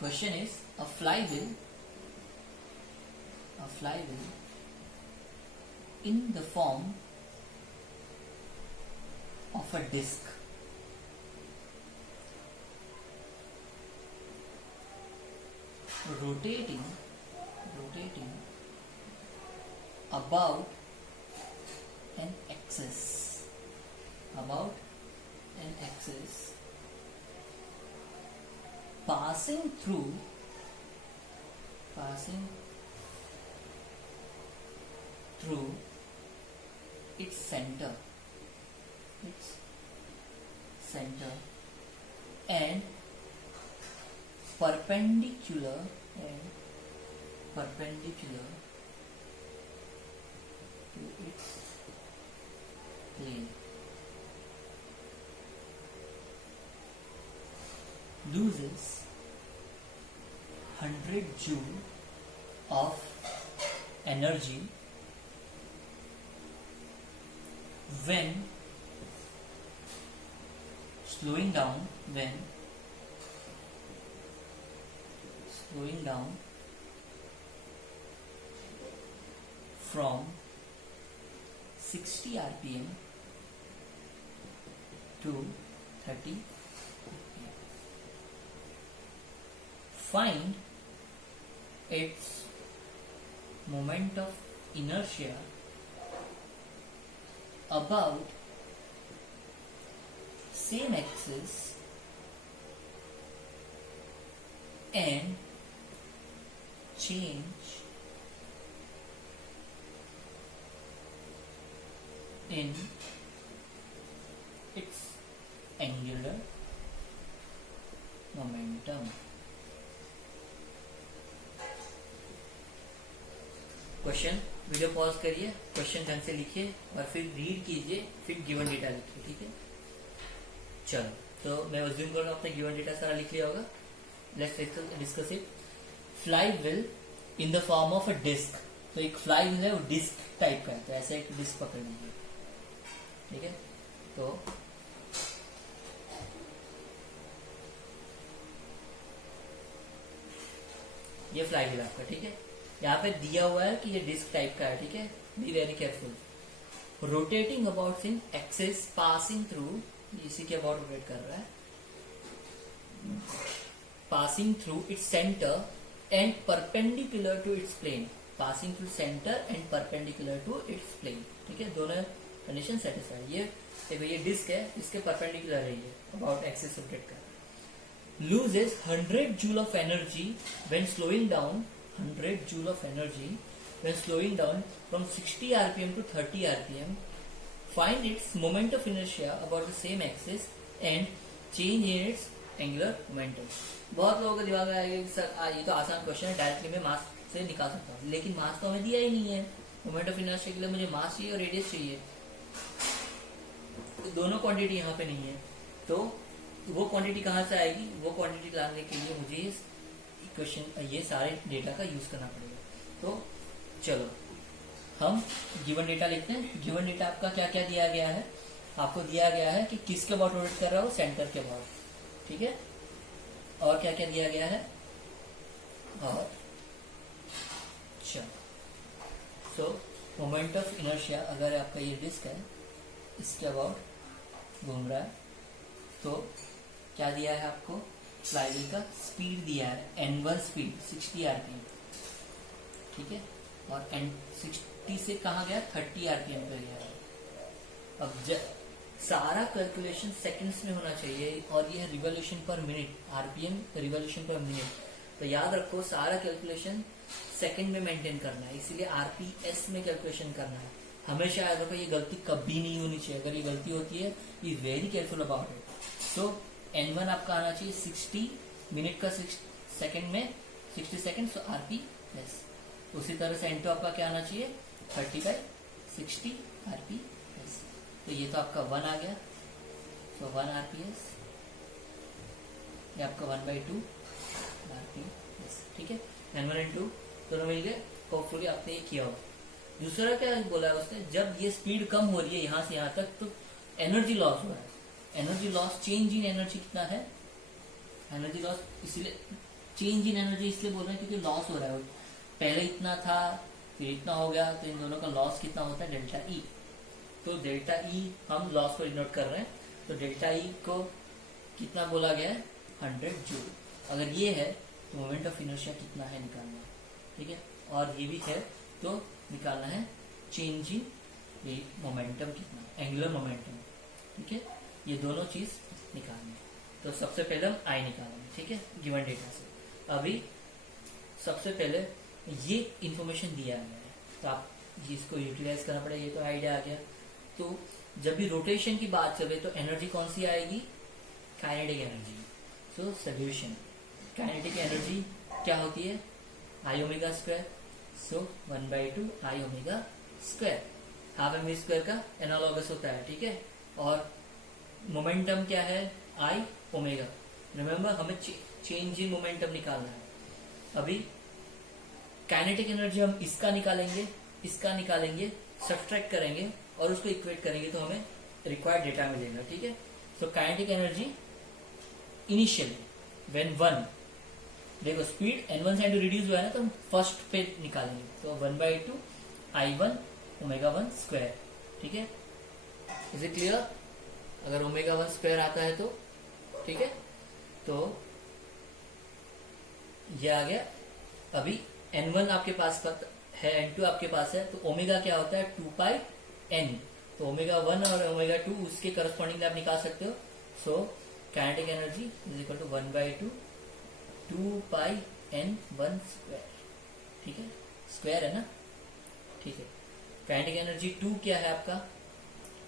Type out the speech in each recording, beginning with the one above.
Question is a flywheel in the form of a disc rotating about an axis passing through its center and perpendicular to its plane, loses 100 joule of energy when slowing down from 60 rpm to 30 rpm. Find its moment of inertia about same axis and change in its angular momentum. Question video pause करिए, question ढंग से लिखिए और फिर read कीजिए, फिर given data लिखिए, ठीक है। चलो, तो मैं अज्यूम कर रहा हूँ आपने गिवन डेटा सारा लिख लिया होगा। Let's discuss it. Flywheel in the form of a disc. तो एक फ्लाई व्हील है, वो डिस्क टाइप का है, तो ऐसे एक डिस्क पकड़ लीजिए, ठीक है। तो ये फ्लाई व्हील आपका, ठीक है। यहाँ पे दिया हुआ है कि ये डिस्क टाइप का है, ठीक है। Be very careful. Rotating about in axis passing through, इसी के अबाउट रोटेट कर रहा है, passing through its centre and perpendicular to its plane. Passing through centre and perpendicular to its plane, ठीक है। दोनों कंडीशन सेटिस्फाइड। ये देखो, ये डिस्क है, इसके परपेंडिकुलर है, ये अबाउट एक्सिस रोटेट कर रहा है। Loses 100 joule of energy when slowing down, 100 joule of energy when slowing down from 60 rpm to 30 rpm. Find its moment of inertia about the same axis and change in its angular momentum. बहुत लोगों के दिमाग में आएगा कि sir ये तो आसान क्वेश्चन है, डायरेक्टली मैं मास से निकाल सकता हूँ, लेकिन मास तो हमें दिया ही नहीं है। मोमेंट ऑफ इनर्शिया के लिए मुझे मास चाहिए और रेडियस चाहिए, तो दोनों क्वांटिटी यहाँ पे नहीं है। तो वो क्वांटिटी कहाँ से आएगी? वो क्वांटिटी लाने के लिए मुझे क्वेश्चन ये सारे डेटा का यूज करना पड़ेगा। तो चलो हम गिवन डेटा लिखते हैं। गिवन डेटा आपका क्या क्या दिया गया है? आपको दिया गया है कि किसके अबाउट रोटेट कर रहा हो, सेंटर के अबाउट, ठीक है। और क्या क्या दिया गया है? और चलो, सो मोमेंट ऑफ इनर्शिया, अगर आपका ये डिस्क है, इसके अबाउट घूम रहा है, तो क्या दिया है आपको? फ्लाईव्हील का स्पीड दिया है, N1 स्पीड 60 rpm, ठीक है। और N60 से कहा गया? 30 rpm पे गया है। अब सारा कैलकुलेशन सेकंड्स में होना चाहिए, और ये है revolution per minute, RPM revolution per minute. तो याद रखो, सारा कैलकुलेशन सेकंड में मेंटेन करना है, इसीलिए आरपीएस में कैलकुलेशन करना है। हमेशा याद रखो, ये गलती कभी नहीं होनी चाहिए। अगर ये गलती होती है, be very careful about it. So N1 आपका आना चाहिए 60 मिनट का, 6 सेकंड में 60 सेकंड, सो आरपीएस। उसी तरह से N2 आपका क्या आना चाहिए? 30/60 आरपीएस। तो ये तो आपका 1 आ गया, सो 1 आरपीएस। ये आपका 1/2 आरपीएस, ठीक है। N1 N2 दोनों मिल गए। होपफुली आपने ये किया हो। दूसरा क्या बोला है उसने? जब ये स्पीड कम हो रही है यहाँ से यहाँ तक, तो एनर्जी लॉस हो रहा है। Energy loss, change in energy कितना है? एनर्जी लॉस इसीलिए चेंज इन एनर्जी इसलिए बोल रहे हैं क्योंकि लॉस हो रहा है, पहले इतना था फिर इतना हो गया, तो इन दोनों का लॉस कितना होता है, डेल्टा ई। तो डेल्टा ई हम लॉस को डिनोट कर रहे हैं, तो डेल्टा ई को कितना बोला गया है, 100 जूल। अगर ये है तो मोमेंट ऑफ इनर्शिया कितना है निकालना है, ठीक है। और ये भी है तो निकालना है चेंज इन मोमेंटम कितना, एंगुलर मोमेंटम, ठीक है। ये दोनों चीज निकालनी है। तो सबसे पहले हम आई निकालेंगे, ठीक है, गिवन डेटा से। अभी सबसे पहले ये इंफॉर्मेशन दिया है मैंने, तो आप इसको यूटिलाइज करना पड़ेगा। ये तो आइडिया आ गया। तो जब भी रोटेशन की बात चले तो एनर्जी कौन सी आएगी, kinetic energy. So solution, kinetic energy क्या होती है, I omega square. So 1/2 I omega square, half M V square का एनालॉगस होता है, ठीक है। और मोमेंटम क्या है, आई ओमेगा। रिमेम्बर हमें चेंज इन मोमेंटम निकालना है। अभी काइनेटिक एनर्जी हम इसका निकालेंगे, सब्सट्रैक्ट करेंगे और उसको इक्वेट करेंगे तो हमें रिक्वायर्ड डेटा मिलेगा, ठीक है। सो काइनेटिक एनर्जी इनिशियली व्हेन 1, देखो स्पीड n1 से रिड्यूस हुआ है ना, तो हम फर्स्ट पे निकालेंगे। तो 1/2 I1 ओमेगा 1 स्क्वायर, ठीक है। Is it clear? अगर ओमेगा 1 स्क्वायर आता है तो ठीक है, तो ये आ गया। अभी n1 आपके पास है, n2 आपके पास है, तो ओमेगा क्या होता है, 2πn। तो ओमेगा 1 और ओमेगा 2 उसके करस्पॉन्डिंग आप निकाल सकते हो। So kinetic energy is equal to 1/2 2πn1 square, ठीक है, स्क्वायर है ना, ठीक है। काइनेटिक एनर्जी 2 क्या है आपका,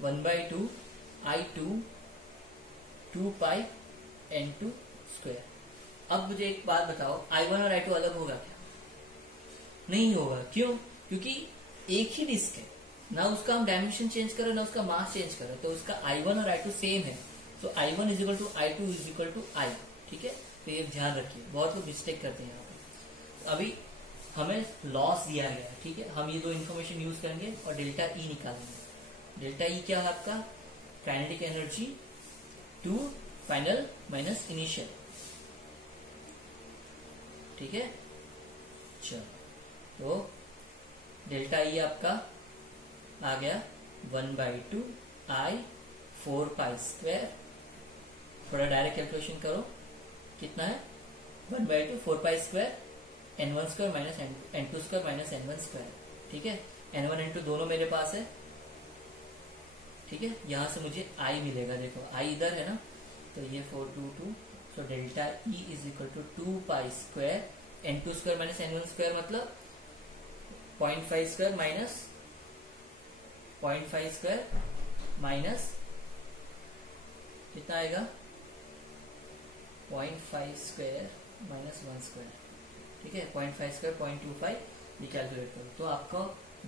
1/2 I2 2πn2 स्क्वायर। अब मुझे एक बात बताओ, I1 और I2 अलग होगा क्या? नहीं होगा। क्यों? क्योंकि एक ही डिस्क है, ना उसका हम डायमेंशन चेंज करें ना उसका मास चेंज करें, तो उसका I1 और I2 सेम है। तो I1 is equal to I2 is equal to I, ठीक है। तो ये ध्यान रखिए, बहुत लोग मिस्टेक करते हैं यहाँ पे। अभी हमें लॉस दिया गया है, ठीक है, हम ये दो इन्फॉर्मेशन यूज करेंगे और डेल्टा ई निकालेंगे। डेल्टा ई क्या है आपका, kinetic energy 2 final minus initial, ठीक है। चलो, तो डेल्टा ई आपका आ गया 1/2 I 4π स्क्वायर। थोड़ा डायरेक्ट कैलकुलेशन करो, कितना है, 1/2 4π square n1 square minus n2 square minus n1 square, ठीक है। n1 n2 दोनों मेरे पास है, ठीक है। यहां से मुझे I मिलेगा, देखो I इधर है ना, तो ये 422। So delta E is equal to 2π square n2 square minus n1 square, मतलब 0.5 स्क्वायर माइनस 0.5 स्क्वायर माइनस कितना आएगा, 0.5 स्क्वायर माइनस 1 स्क्वायर, ठीक है। 0.5 स्क्वायर 0.25, ये कैलकुलेट करो तो आपको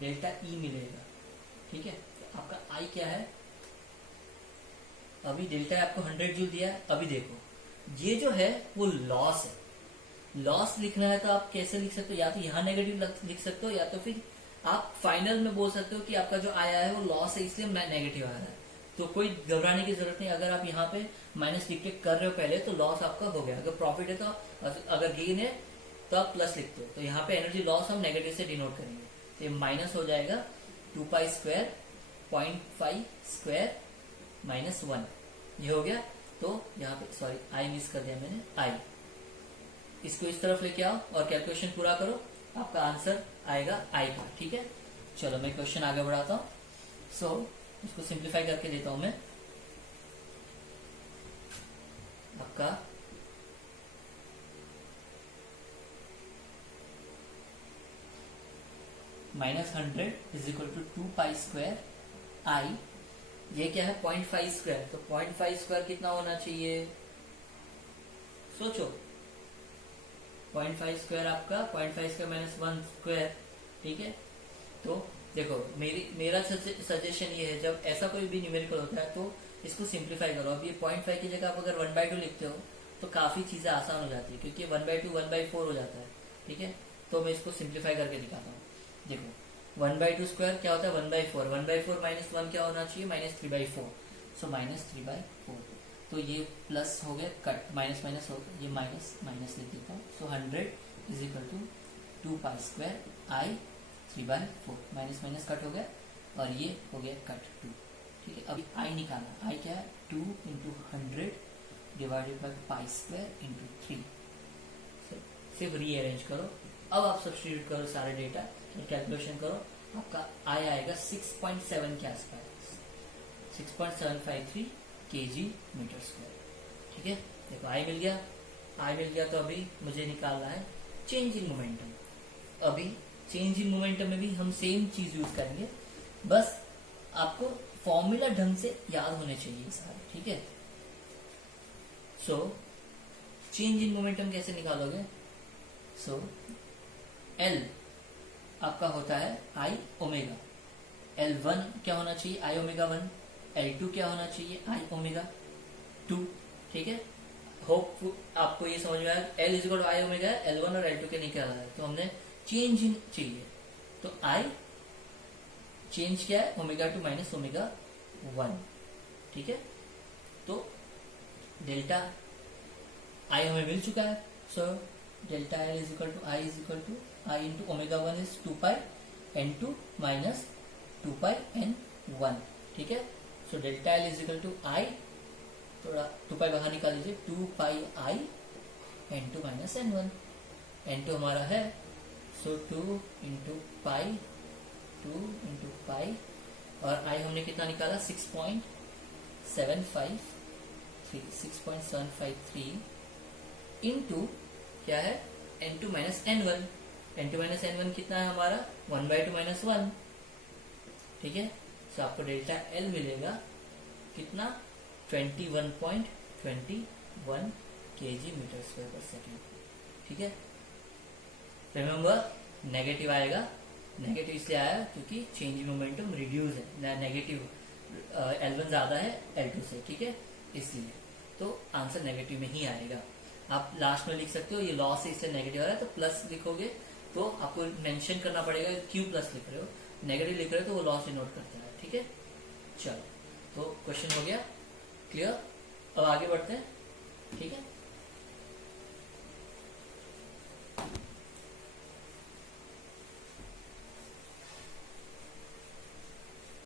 डेल्टा ई मिलेगा, ठीक है। तो आपका आई क्या है, अभी डेल्टा आपको 100 जूल दिया है। अभी देखो ये जो है वो लॉस है, लॉस लिखना है तो आप कैसे लिख सकते हो, या तो यहाँ नेगेटिव लिख सकते हो, या तो फिर आप फाइनल में बोल सकते हो कि आपका जो आया है वो लॉस है इसलिए नेगेटिव आ रहा है। तो कोई घबराने की जरूरत नहीं, अगर आप यहाँ पे माइनस डिक्टेट कर रहे हो पहले तो लॉस आपका हो गया। अगर प्रॉफिट है तो, अगर गेन है तो आप प्लस लिखते हो। तो यहाँ पे एनर्जी लॉस हम नेगेटिव से डिनोट करेंगे, तो ये माइनस हो जाएगा 2π स्क्वायर 0.5 स्क्वायर माइनस 1, ये हो गया। तो यहाँ पे सॉरी आई मिस कर दिया मैंने, आई इसको इस तरफ लेके आओ और कैलकुलेशन पूरा करो, आपका आंसर आएगा आई का, ठीक है। चलो मैं क्वेश्चन आगे बढ़ाता हूँ। सो इसको सिंप्लीफाई करके देता हूं मैं। आपका -100 इज इक्वल टू 2π स्क्वायर आई, ये क्या है 0.5 स्क्वायर, तो 0.5 स्क्वायर कितना होना चाहिए, सोचो। 0.5 स्क्वायर आपका 0.5 स्क्वायर माइनस 1 स्क्वायर, ठीक है। तो देखो मेरा सजेशन ये है, जब ऐसा कोई भी न्यूमेरिकल होता है तो इसको सिंप्लीफाई करो। अब ये 0.5 की जगह आप अगर 1/2 लिखते हो तो काफी चीजें आसान हो जाती है, क्योंकि 1/2 1/4 हो जाता है, ठीक है। तो मैं इसको सिंप्लीफाई करके दिखाता हूँ। देखो 1/2 स्क्वायर क्या होता है 1/4, 1/4 माइनस 1 क्या होना चाहिए -3/4, सो -3/4। तो ये प्लस हो गया कट, माइनस माइनस हो गया, ये माइनस माइनस लिख देता हूँ। So 100 is equal to 2 pi square I 3/4, minus minus cut हो गया और ये हो गया कट 2। ठीक है, अभी आई निकालना, आई क्या है 2 into 100 divided by pi square into 3। सिर्फ रीअरेंज करो, अब आप सब्स्टिट्यूट करो सारे डेटा, कैलकुलेशन करो, आपका आई आएगा 6.7 के आसपास, 6.753 kg मीटर स्क्वायर। ठीक है, देखो आई मिल गया, आई मिल गया। तो अभी मुझे निकालना है चेंज इन मोमेंटम। अभी चेंज इन मोमेंटम में भी हम सेम चीज यूज करेंगे, बस आपको फॉर्मूला ढंग से याद होने चाहिए सारे। ठीक है, सो चेंज इन मोमेंटम कैसे निकालोगे? सो एल आपका होता है आई ओमेगा, L1 क्या होना चाहिए आई ओमेगा 1, L2 क्या होना चाहिए आई ओमेगा 2। ठीक है, होप आपको ये समझ में आया। L is equal to I omega, L1 और L2 के निकाल रहा है, तो हमने चेंज इन चाहिए, तो आई चेंज क्या है ओमेगा 2 माइनस ओमेगा 1। ठीक है, तो डेल्टा आई हमें मिल चुका है। So delta L is equal to I into omega 1 is 2 pi n2 minus 2 pi n1। ठीक है, so delta L is equal to I, थोड़ा 2 पाई बाहर निकाल लीजिए, 2 पाई आई n2 माइनस n1। n2 हमारा है, सो 2 इंटू पाई, 2 इंटू पाई, और आई हमने कितना निकाला 6.753 इंटू क्या है n2 minus n1। n2 minus n1 कितना है हमारा 1/2 माइनस 1। ठीक है, तो आपको डेल्टा L मिलेगा कितना 21.21 kg मीटर स्क्वायर पर सेकेंड। ठीक है, रिमेम्बर नेगेटिव आएगा, नेगेटिव इसलिए आया क्योंकि चेंज मोमेंटम रिड्यूस है, नेगेटिव L1 ज्यादा है L2 से। ठीक है, इसलिए तो आंसर नेगेटिव में ही आएगा। आप लास्ट में लिख सकते हो, ये लॉस है इसलिए नेगेटिव आ रहा है, तो प्लस लिखोगे तो आपको मेंशन करना पड़ेगा क्यों प्लस लिख रहे हो, नेगेटिव लिख रहे हो तो वो लॉस डिनोट करता है। ठीक है, चलो तो क्वेश्चन हो गया क्लियर, अब आगे बढ़ते हैं। ठीक है।